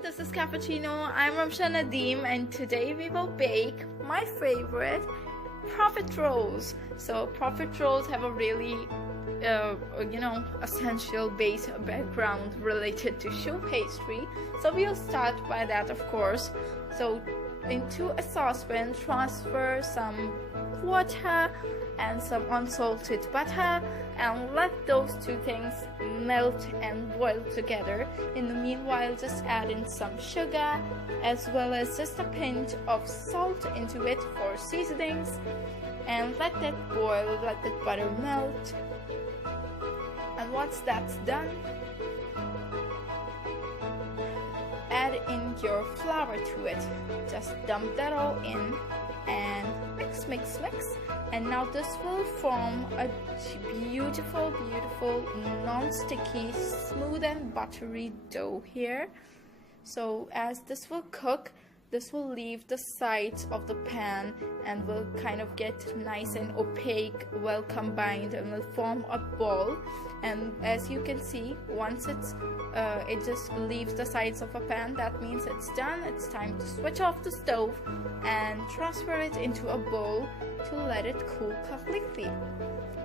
everyone, this is Cafeccino. I'm Ramsha Nadeem and today we will bake my favorite profiteroles. So profiteroles have a really essential base background related to choux pastry. So we'll start by that, of course. So into a saucepan transfer some water and some unsalted butter and let those two things melt and boil together. In the meanwhile, just add in some sugar as well as just a pinch of salt into it for seasonings and let that boil, let that butter melt. And once that's done, add in your flour to it. Just dump that all in and mix. And now this will form a beautiful non-sticky, smooth and buttery dough here. So as this will cook, this will leave the sides of the pan and will kind of get nice and opaque, well combined, and will form a ball. And as you can see, once it just leaves the sides of a pan, that means it's done. It's time to switch off the stove and transfer it into a bowl to let it cool completely.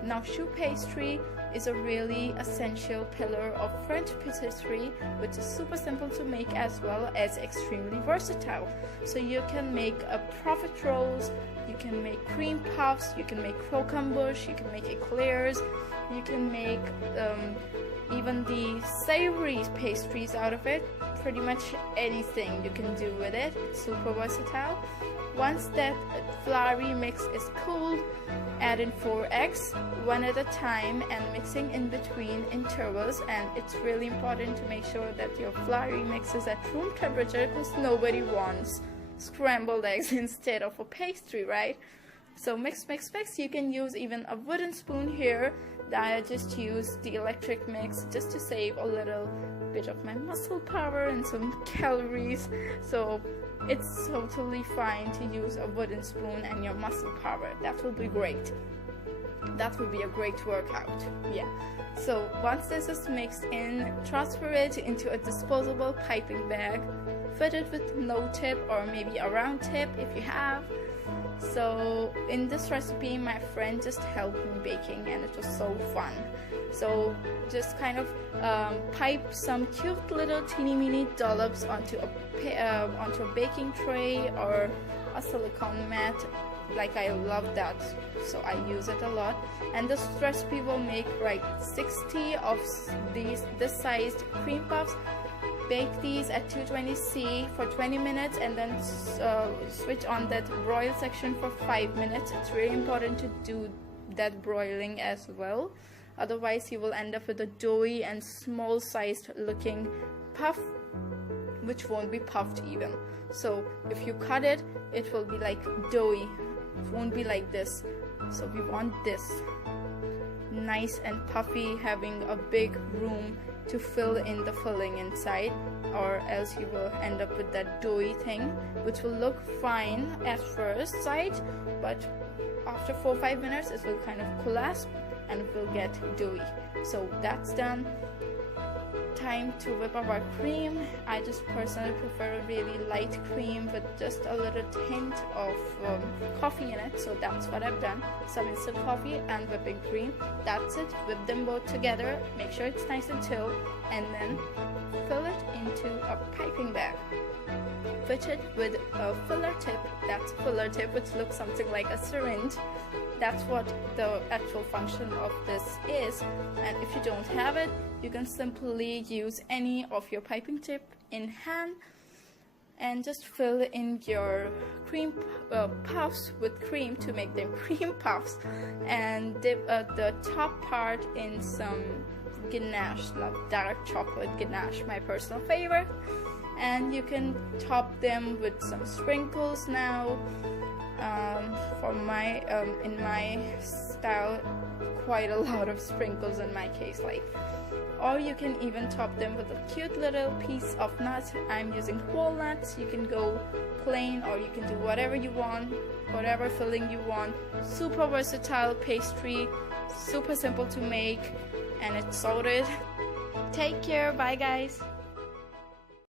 Now, choux pastry is a really essential pillar of French patisserie, which is super simple to make as well as extremely versatile. So you can make a profiteroles, you can make cream puffs, you can make croquembouche, you can make eclairs, you can make even the savory pastries out of it. Pretty much anything you can do with it. It's super versatile. Once that floury mix is cooled, add in 4 eggs, one at a time, and mixing in between intervals. And it's really important to make sure that your floury mix is at room temperature because nobody wants scrambled eggs instead of a pastry, right? So mix. You can use even a wooden spoon here. I just use the electric mix just to save a little bit of my muscle power and some calories. So it's totally fine to use a wooden spoon and your muscle power. That will be great. That will be a great workout. Yeah. So once this is mixed in, transfer it into a disposable piping bag, fit it with no tip or maybe a round tip if you have. So in this recipe, my friend just helped me baking and it was so fun. So just kind of pipe some cute little teeny dollops onto a baking tray or a silicone mat. Like, I love that, so I use it a lot. And this recipe will make like 60 of this sized cream puffs. Bake these at 220°C for 20 minutes and then switch on that broil section for 5 minutes. It's really important to do that broiling as well. Otherwise, you will end up with a doughy and small sized looking puff, which won't be puffed even. So if you cut it, it will be like doughy. It won't be like this. So we want this nice and puffy, having a big room to fill in the filling inside, or else you will end up with that doughy thing, which will look fine at first sight, but after 4-5 minutes it will kind of coalesce and it will get doughy. So that's done. Time to whip up our cream. I just personally prefer a really light cream with just a little hint of coffee in it. So that's what I've done. Some instant coffee and whipping cream. That's it. Whip them both together. Make sure it's nice and chilled, and then fill it into a piping bag. Fit it with a filler tip. That's a filler tip, which looks something like a syringe. That's what the actual function of this is. And if you don't have it, you can simply use any of your piping tip in hand and just fill in your cream puffs with cream to make them cream puffs, and dip the top part in some ganache, dark chocolate ganache, my personal favorite. And you can top them with some sprinkles now. For my in my style, quite a lot of sprinkles in my case, like. Or you can even top them with a cute little piece of nut. I'm using walnuts. You can go plain or you can do whatever you want, whatever filling you want. Super versatile pastry, super simple to make, and it's sorted. Take care. Bye guys.